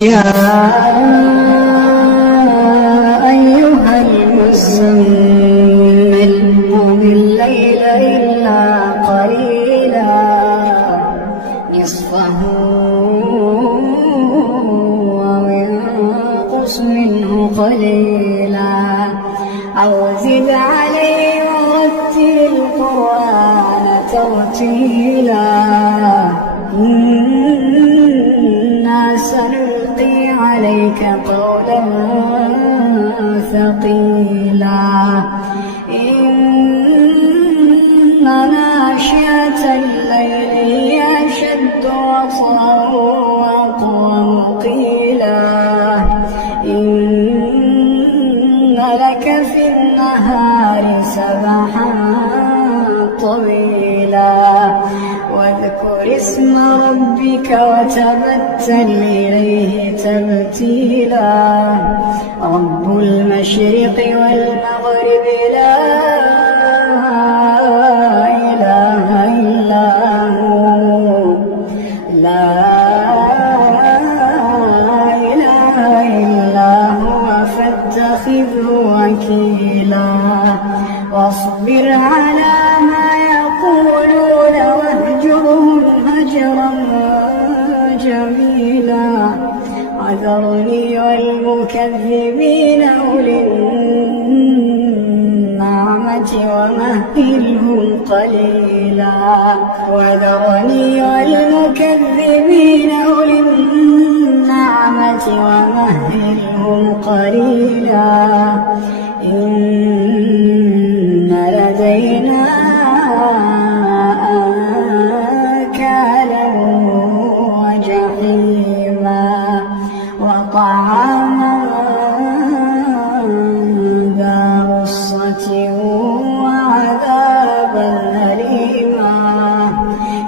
يا أيها المزمل قم الليل إلا قليلا نصفه أو انقص منه قليلا أو زد عليه ورتل القرآن ترتيلا إنا سنلقي عليك قولا ثقيلا إن ناشئة الليل هي أشد وطئا وأقوم قيلا إن لك في النهار سبحا طويلا واذكر اسم ربك وتبتل إليه تبتيلا رب المشرق والمغرب لا إله إلا هو لا إله إلا هو فاتخذه وكيلا واصبر على ما يقولون واهجرهم هجرا جميلا وذرني والمكذبين أولي النعمة ومهلهم قليلا وذرني والمكذبين أولي النعمة ومهلهم قليلا إن لدينا أنكالا وجحيما وطعاما ذا غصة وعذابا أليما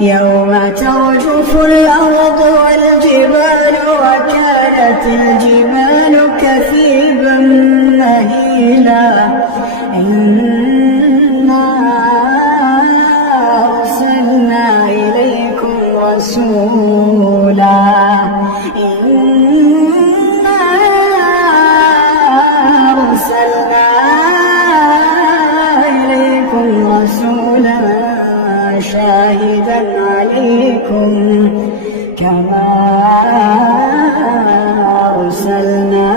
يوم ترجف الأرض والجبال وكانت الجبال كثيبا مهيلا إنا أرسلنا إليكم رسولا إنا أرسلنا إليكم رسولا شاهدا عليكم كما أرسلنا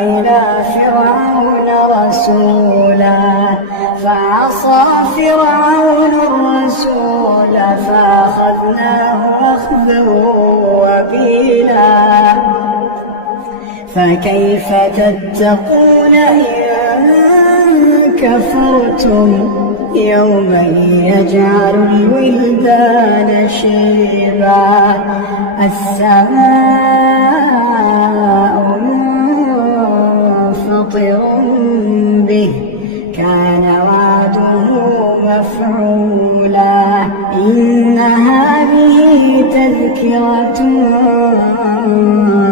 إلى فرعون رسولا فعصى فرعون الرسول فأخذناه أخذا وبيلا فكيف تتقون إن كفرتم يوما يجعل الولدان شيبا السماء منفطر به كان وعده مفعولا إن هذه تذكرة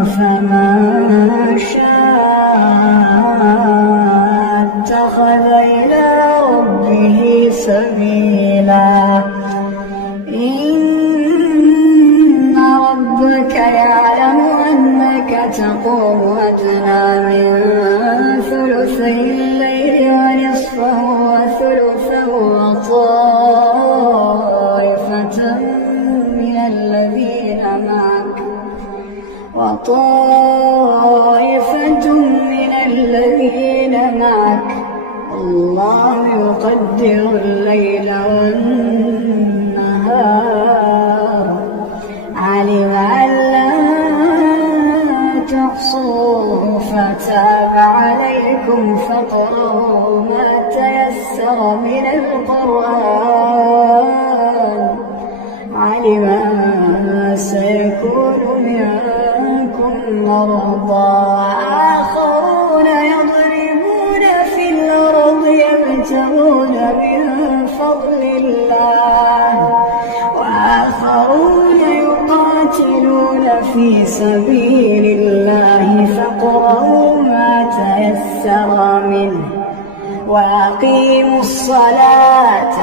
فمن شاء اتخذ إلى ربه سبيلا إن ربك يعلم أنك تقوم أدنى من ثلثي الليل ونصفه وثلثه وطائفة من الذين معك الله يقدر الليل والنهار علم أن لا تحصوه فتاب عليكم فاقرؤوا ما تيسر من القرآن علم أن سيكون منكم مرضى وآخرون يضربون في الأرض يبتغون من فضل الله وآخرون يقاتلون في سبيل الله فاقرؤوا ما تيسر منه وأقيموا الصلاة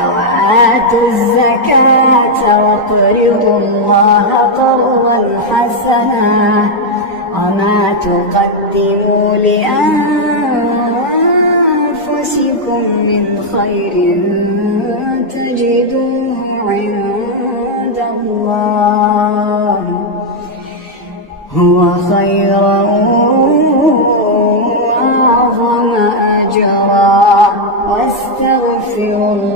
وآتوا الزكاة وأقرضوا الله قرضا حسنا وما تقدموا لأنفسكم من خير تجدوه عند الله هو خيرا وأعظم أجرا واستغفروا